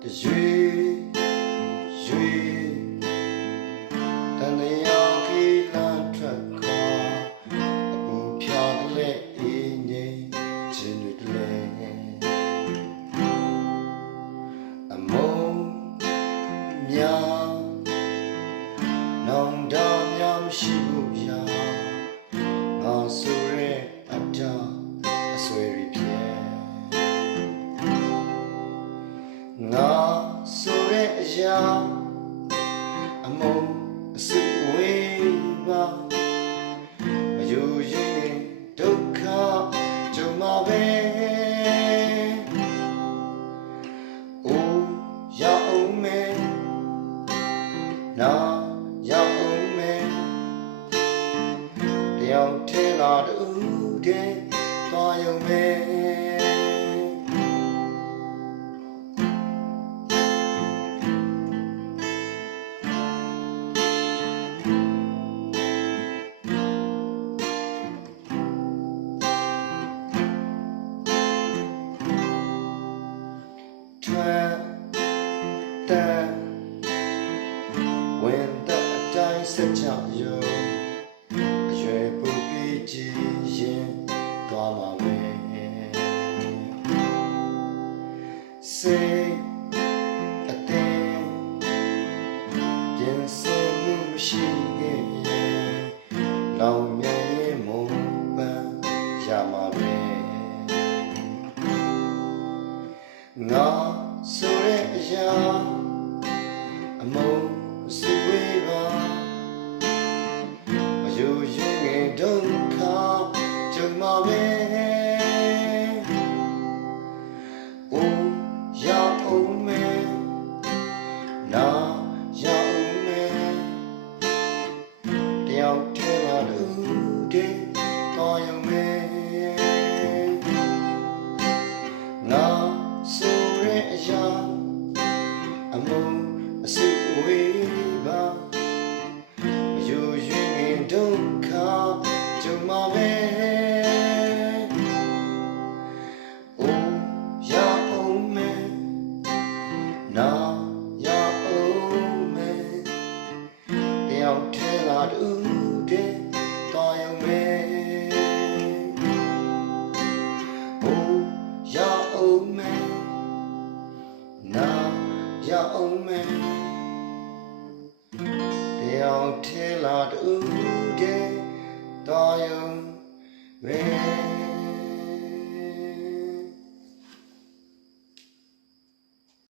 ရွတန်လျောင်ကီလန်ထွက်ခါအပူဖြာလက်အေးငိမ့်ခြင်းတွေလဲအမုံများနောင်တများမရှိဘူးဗျာငါဆိုရဲအတားအဆွေရီပြဲငါဆိုရဲအရာအမုံအစုဝေးပါမယူရင်ဒုက္ခကြုံမှာပဲအိုးရအောင်မယ်နာရအောင်မယ်တယောက်ထဲလာတူတဲ့သွားရုံပဲwhen the time set up you အရွယ်ပူပြီးကြည်ရင်သွားမှာပဲစိတ်အတင်းပြင်ဆင်မှုမရှိခဲ့ရင်လောင်မြန်ရင်မုန်ပန်းရမှာပဲငါဆိုတဲ့အရာအမုံစုဝေးပါမယူရင်ဒုက္ခကြုံမှာပဲအိုးရအောင်မယ်နာရအောင်မယ်တယောက်ထဲမှာလူတွေတော်ရုံပဲငါဆိုရဲအရာအမုံအစုဝေးပါမယူရင်ဒုက္ခကြုံမှာပဲအိုးရအောင်မယ်နာရအောင်မယ်တယောက်ထဲလာတူတဲ့တော်ရုံပဲအိုးရအောင်မယ်နာရအောင်မယ်တယောက်ထဲလာတူ